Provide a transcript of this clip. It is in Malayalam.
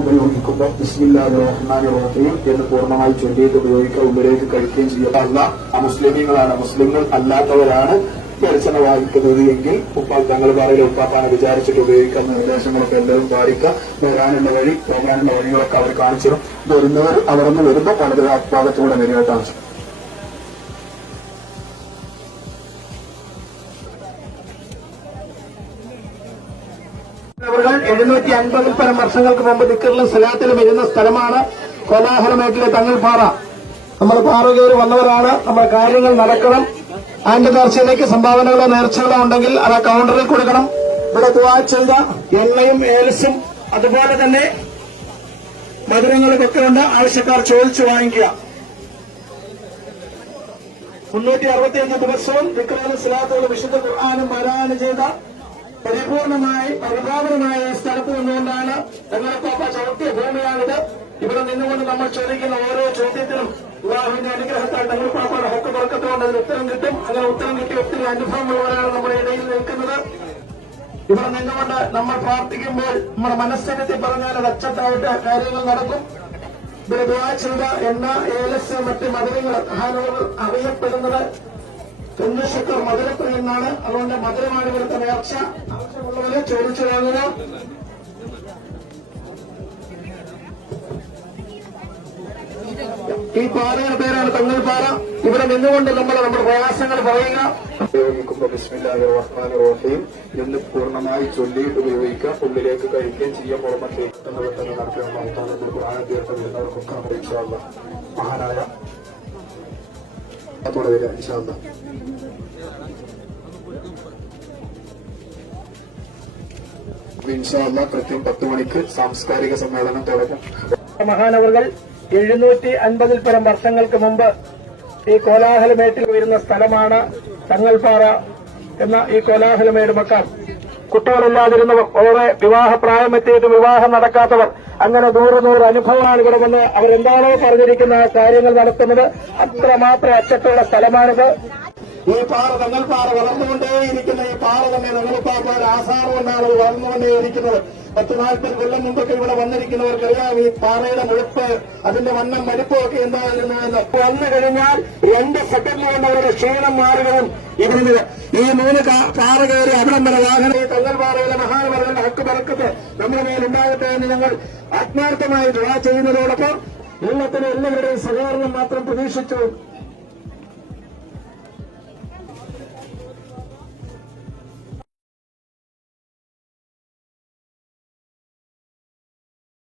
ഉപയോഗിക്കുമ്പോൾ ബിസ്മില്ലാഹിർ റഹ്മാനിർ റഹീം എന്ന് പൂർണ്ണമായി ചൊല്ലിയിട്ട് ഉപയോഗിക്കുക. ഉള്ളിലേക്ക് കഴിക്കുകയും ചെയ്യുക. മുസ്ലിമീങ്ങളാണ്, മുസ്ലിങ്ങൾ അല്ലാത്തവരാണ് വെളിച്ചെണ്ണ വാങ്ങിക്കുന്നത് എങ്കിൽ തങ്ങൾ പറയിലെ ഉപ്പാപ്പാനെ വിചാരിച്ചിട്ട് ഉപയോഗിക്കുന്ന നിർദ്ദേശങ്ങളൊക്കെ എല്ലാവരും പാലിക്കുക. വരാനുള്ള വഴി, പോകാനുള്ള വഴികളൊക്കെ അവർ കാണിച്ചിരും. വരുന്നവർ അവിടെ നിന്ന് വരുമ്പോൾ വളരെ ഭാഗത്തുകൂടെ വരികയായിട്ടാണ്. 750 പരം വർഷങ്ങൾക്ക് മുമ്പ് ദിക്റിലും സലാത്തിലും ഇരുന്ന സ്ഥലമാണ് കോലാഹലമേട്ടിലെ തങ്ങൾപ്പാറ. നമ്മൾ പാറ കയറി വന്നവരാണ്. നമ്മുടെ കാര്യങ്ങൾ നടക്കണം. അതിന്റെ നേർച്ചയിലേക്ക് സംഭാവനകളോ നേർച്ചകളോ ഉണ്ടെങ്കിൽ അത് ആ കൌണ്ടറിൽ കൊടുക്കണം. ഇവിടെ ദുആ ചെയ്ത എണ്ണയും ഏലസും അതുപോലെ തന്നെ മധുരങ്ങളൊക്കെ ഉണ്ട്. ആവശ്യക്കാർ ചോദിച്ചു വാങ്ങിക്കുക. 365 ദിവസവും ദിക്റുകളും സലാത്തുകളും വിശുദ്ധ ഖുർആനും പാരായണം ചെയ്ത പരിപൂർണമായ സ്ഥലത്ത് നിന്നുകൊണ്ടാണ് തങ്ങളുപ്പാപ്പ ചവിട്ടിയ ഭൂമിയാണിത്. ഇവിടെ നിന്നുകൊണ്ട് നമ്മൾ ചോദിക്കുന്ന ഓരോ ചോദ്യത്തിനും അല്ലാഹുവിന്റെ അനുഗ്രഹത്താൽ തങ്ങളുപ്പാപ്പയുടെ ഹക്ക് ബർക്കത്തുകൊണ്ട് അതിന് ഉത്തരം കിട്ടും. അങ്ങനെ ഉത്തരം കിട്ടിയ ഒത്തിരി അനുഭവമുള്ളവരാണ് നമ്മുടെ ഇടയിൽ നിൽക്കുന്നത്. ഇവിടെ നിന്നുകൊണ്ട് നമ്മൾ പ്രാർത്ഥിക്കുമ്പോൾ നമ്മുടെ മനസ്സിനെത്തി പറഞ്ഞാൽ അത് അച്ചട്ടായിട്ട് കാര്യങ്ങൾ നടക്കും. ഇവിടെ ദുആ ചെയ്ത എണ്ണ, ഏലസ്, മറ്റ് മധുരങ്ങൾ മഹാനവർ അറിയപ്പെടുന്നത് ചന്ദ്രശേഖർ മധുരത്തിൽ നിന്നാണ്. അതുകൊണ്ട് മധുരമാണ് ഇവിടുത്തെ നേർച്ച. ആവശ്യമുള്ളവരെ ചോദിച്ചു വാങ്ങുക. ഈ പാറയുടെ പേരാണ് തങ്ങൾപ്പാറ. ഇവിടെ നിന്നുകൊണ്ട് നമ്മൾ നമ്മുടെ പ്രയാസങ്ങൾ പറയുക. ഉപയോഗിക്കുമ്പോൾ ബിസ്മില്ലാഹിർ റഹ്മാനിർ റഹീം എന്ന് പൂർണ്ണമായി ചൊല്ലിയിട്ട് ഉപയോഗിക്കുക. ഉള്ളിലേക്ക് കഴിക്കുകയും ചെയ്യാൻ പുറമെ പെട്ടെന്ന് നടത്തിയുള്ള ആദ്യത്തെ വരുന്നവർക്കൊക്കെ ഇൻഷാ അല്ലാഹ് മഹാനായ അതോടെ വരിക ഇൻഷാ അല്ലാഹ്. ഇൻഷാ അല്ലാഹ് കൃത്യം 10 മണിക്ക് സാംസ്കാരിക സമ്മേളനം തുടങ്ങും. മഹാനവറുകൾ 750 പരം വർഷങ്ങൾക്ക് മുമ്പ് ഈ കോലാഹലമേട്ടിൽ വരുന്ന സ്ഥലമാണ് തങ്ങൾപ്പാറ എന്ന ഈ കോലാഹലമേട് മക്കാർ. കുട്ടികളില്ലാതിരുന്നവർ, ഓരോ വിവാഹപ്രായമെത്തിയിട്ട് വിവാഹം നടക്കാത്തവർ, അങ്ങനെ 100 അനുഭവമാണ് ഇവിടെ വന്ന് അവരെന്താണോ പറഞ്ഞിരിക്കുന്ന കാര്യങ്ങൾ നടത്തുന്നത്. അത്രമാത്രം അച്ചട്ടുള്ള സ്ഥലമാണിത്. ഈ പാറ തങ്ങൾപ്പാറ വളർന്നുകൊണ്ടേയിരിക്കുന്ന ഈ പാറ തന്നെ തങ്ങൾപ്പാപ്പയുടെ ആസാറ് കൊണ്ടാണ് വളർന്നുകൊണ്ടേയിരിക്കുന്നത്. 10-40 കൊല്ലം മുമ്പൊക്കെ ഇവിടെ വന്നിരിക്കുന്നവർക്കറിയാം ഈ പാറയുടെ മുഴുപ്പ്, അതിന്റെ വണ്ണം മടുപ്പമൊക്കെ എന്തായിരുന്നു എന്ന്. വന്നു കഴിഞ്ഞാൽ 2 സെക്കൻഡ് കൊണ്ട് അവരുടെ ക്ഷീണം മാറുകയും ഇവിടുന്ന് ഈ 3 പാറ കയറി അവിടം വരെ വാഹനം തങ്ങൾപ്പാറയിലെ മഹാനവറുകളുടെ ഹക്ക് ബർക്കത്ത് നമ്മുടെ മേലുണ്ടാകട്ടെ എന്ന് ഞങ്ങൾ ആത്മാർത്ഥമായി ദുആ ചെയ്യുന്നതോടൊപ്പം ഉള്ളത്തിന് എല്ലാവരുടെയും സഹകരണം മാത്രം പ്രതീക്ഷിച്ചു